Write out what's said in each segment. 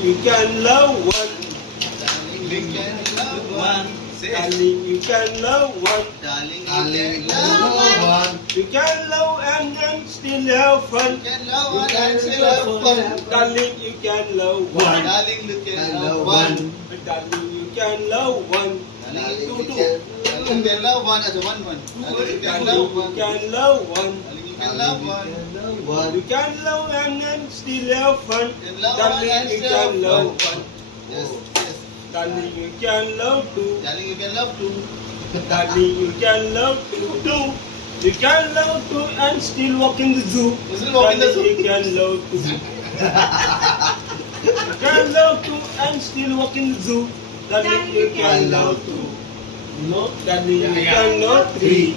you can love one. Darling, we can love one. Say it. Darling, you can love one. Darling, Darling, we can love one. You can love and still have fun. You can love one and still have fun. Darling, you can love one. Darling, you can love one. Darling, you can love one. Darling, Two, you two. can love one as a one. Darling, you can love one. You can love one. Darling, you can love one. You can love and still have fun. You can love one Darling, and you still have can love fun. one. Yes, yes. Darling, you can love two. Darling, you can love two. Darling, you can love two. You can love two and still walk in the zoo. You still walk in the zoo? Darling, you can love two. You can love two and still walk in the zoo. Darling, you can love two. No, darling, you can love three.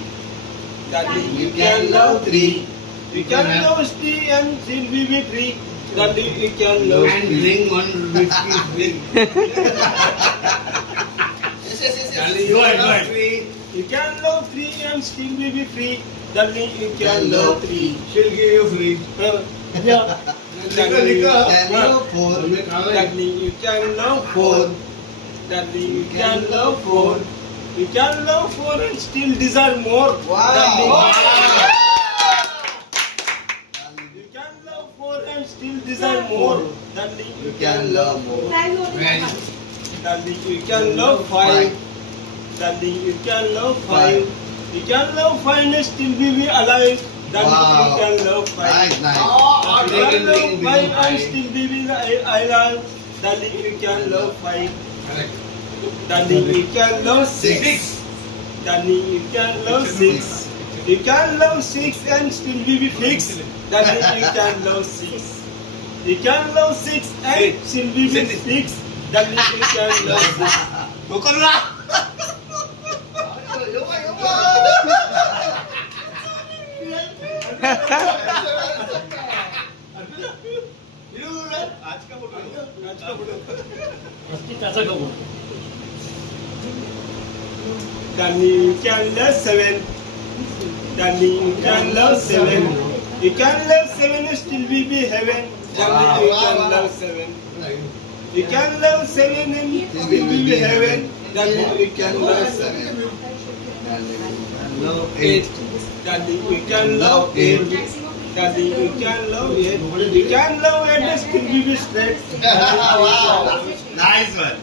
Darling, you can love three. You can love three and still be free. Darling, you can love And three. ring one whiskey ring. Yes. Darling, you can love three. You can love three and still be free. Darling, you can love three. She'll give you free. Yeah. Darling, you Can love four. Darling, you can love four. Darling, you can love four. You can love four and still desire more. Wow. Darling, you can love four and still desire more. Darling, you can love more. Darling, you can love five. Darling, you can love five. You can love five and still be alive. Darling, you Wow. can love five. Nice. You can love five and still be alive. Darling, you can love five. Darling, you can love six. Darling, you can love six. You can love six and still be fixed. Darling, you can love six. You can love six and still be fixed. Darling, you can love six. Darling, you can love seven. Darling, you can love seven. You can love seven and still be heaven. Darling, you can love seven. You can love seven and still be heaven. Darling, you can love seven. Love Eight. Darling, you can love eight. Darling, you can love eight. You can love eight and still be straight. Wow. Nice one.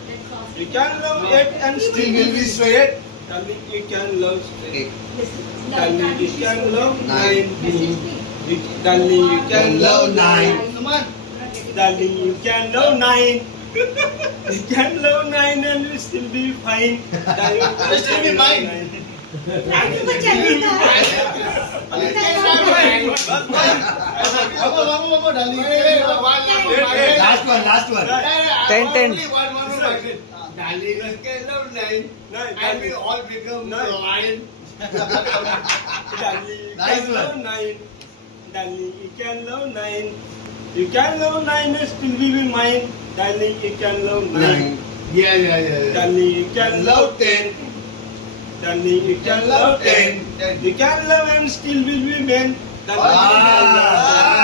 You can love eight and still be straight. Darling, you can love straight. Darling, you can love nine. Darling, you can love nine. Come on. Darling, you can love nine. You can love nine and you still be fine. Darling, you Still be fine. nine. One, darling. Last one. 10. Darling, you can love nine. Nine. And we all become Nine. lion. Darling, you Nice can love one. nine. Darling, you can love nine. You can love nine and still be mine. Darling, you can love nine. Yeah. Darling, you can love 10. Darling, you can love 10. You can love and still will be men. Darling, you can love 10.